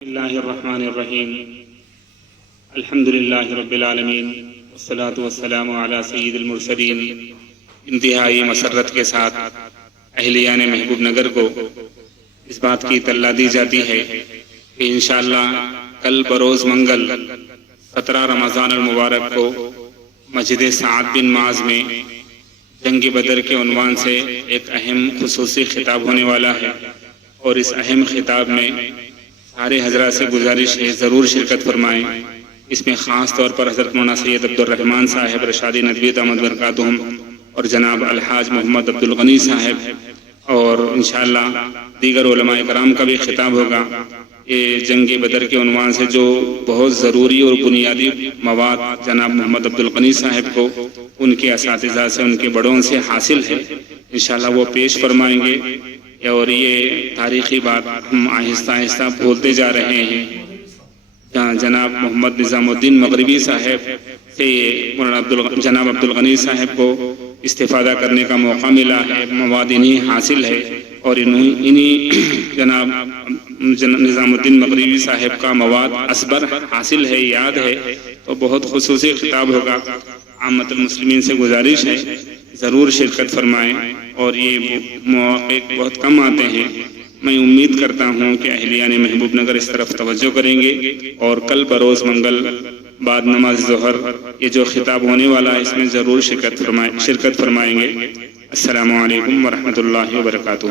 بسم اللہ الرحمن الرحیم الحمد للہ رب العالمین والصلاة والسلام علی سید المرسلین۔ انتہائی مسرت کے ساتھ اہلیان محبوب نگر کو اس بات کی اطلاع دی جاتی ہے کہ انشاءاللہ کل بروز منگل 17 رمضان المبارک کو مسجد سعد بن معاذ میں جنگ بدر کے عنوان سے ایک اہم خصوصی خطاب ہونے والا ہے، اور اس اہم خطاب میں سارے حضرات سے گزارش ہے ضرور شرکت فرمائیں۔ اس میں خاص طور پر حضرت مولانا سید عبدالرحمن صاحب رشادی ندوی دامت برکاتہم اور جناب الحاج محمد عبدالغنی صاحب اور انشاءاللہ دیگر علماء کرام کا بھی خطاب ہوگا۔ یہ جنگ بدر کے عنوان سے جو بہت ضروری اور بنیادی مواد جناب محمد عبدالغنی صاحب کو ان کے اساتذہ سے، ان کے بڑوں سے حاصل ہے، انشاءاللہ وہ پیش فرمائیں گے۔ اور یہ تاریخی بات ہم آہستہ آہستہ بولتے جا رہے ہیں، جناب محمد نظام الدین مغربی صاحب سے جناب عبدالغنی صاحب کو استفادہ کرنے کا موقع ملا ہے، مواد انہیں حاصل ہے، اور انہیں جناب نظام الدین مغربی صاحب کا مواد اسبر حاصل ہے، یاد ہے، تو بہت خصوصی خطاب ہوگا۔ عامت المسلمین سے گزارش ہے ضرور شرکت فرمائیں، اور یہ مواقع بہت کم آتے ہیں۔ میں امید کرتا ہوں کہ اہلیان محبوب نگر اس طرف توجہ کریں گے، اور کل بروز منگل بعد نماز ظہر یہ جو خطاب ہونے والا ہے اس میں ضرور شرکت فرمائیں گے۔ السلام علیکم ورحمۃ اللہ وبرکاتہ۔